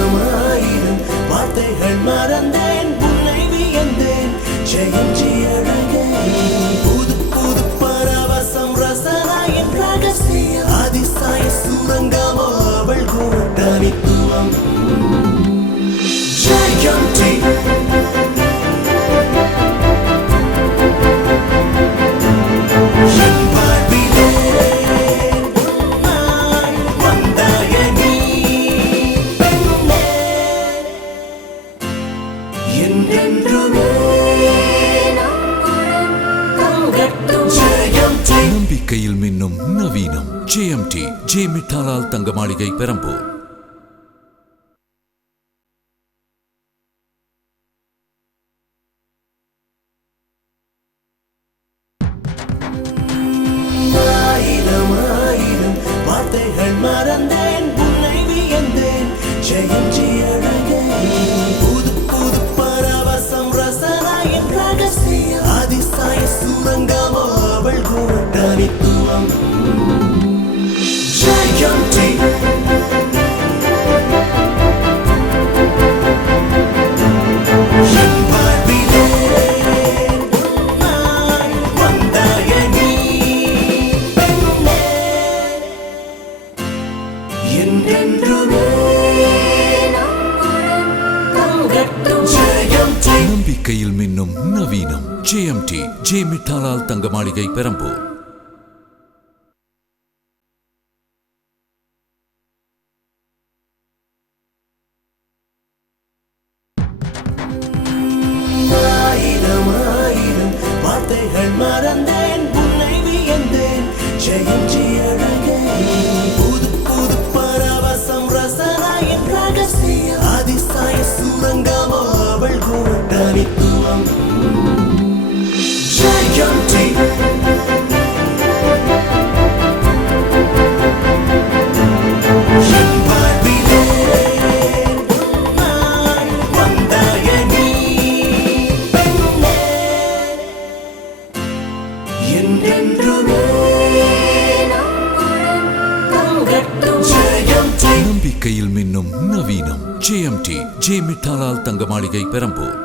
ஆயிரம் வார்த்தைகள் மறந்தேன், உன்னை வியந்தேன். ஜெயம் ஜி அழகே, புது புது பரவசம் ரசனையின் ரகசியம், அதிசய சுரங்கமோ அவள் குண தனித்துவம். ஜெயம் ஜி நம்பிக்கையில் மின்னும் நவீனம் JMT ஜே மிட்டாலால் தங்க மாளிகை பெரம்பூர். ஆயிரம் ஆயிரம் வார்த்தைகள் மறந்தேன், உன்னை வியந்தேன். ஜெயம் ஜி அழகே, புது புது பரவசம் ரசனையின் ரகசியம், அதிசய சுரங்கமோ அவள் குண தனித்துவம். ஜெயம் ஜி நம்பிக்கையில் மின்னும் நவீனம் JMT ஜே மிட்டாலால் தங்க மாளிகை பெரம்பூர். ஆயிரம் ஆயிரம் வார்த்தைகள் மறந்தேன், உன்னை வியந்தேன். ஜெயம் ஜி அழகே, புது புது பரவசம் ரசனையின் ரகசியம், அதிசய சுரங்கமோ அவள் குண தனித்துவம். ஜெயம் ஜி நம்பிக்கையில் மின்னும் நவீனம் JMT ஜே மிட்டாலால் தங்க மாளிகை பெரம்பூர்.